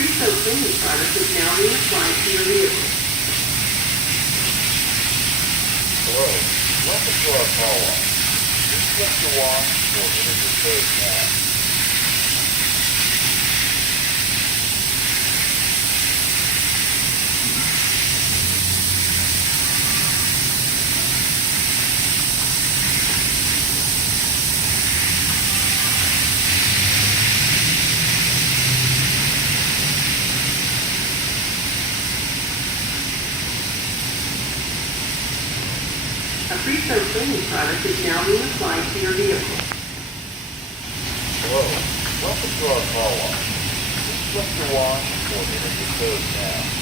pre-soaked cleaning product is now being applied to your vehicle. Hello, welcome to our car wash. Please click the wash or enter your code now. A pre-soaked cleaning product is now being applied to your vehicle. Hello, welcome to our car wash. Please click the wash or enter your code now.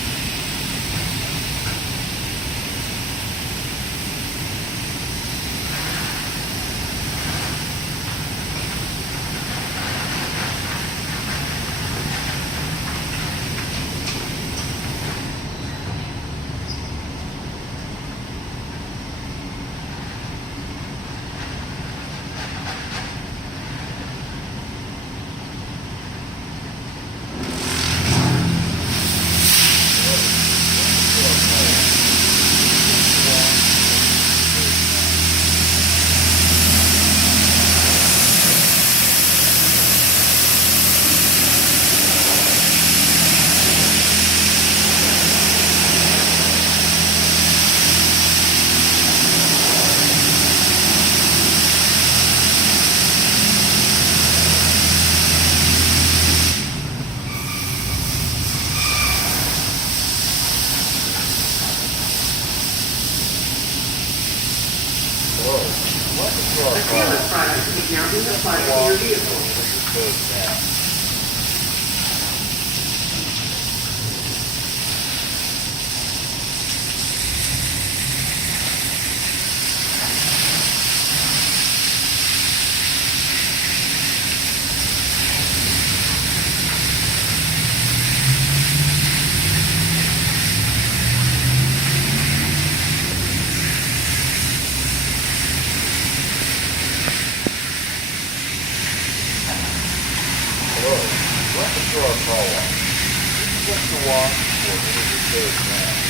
Hello, welcome to our A car sealant wash. product is now being applied to Wash your or vehicle. enter your code now. Hello, welcome to our car wash. Please click the wash or enter your code now.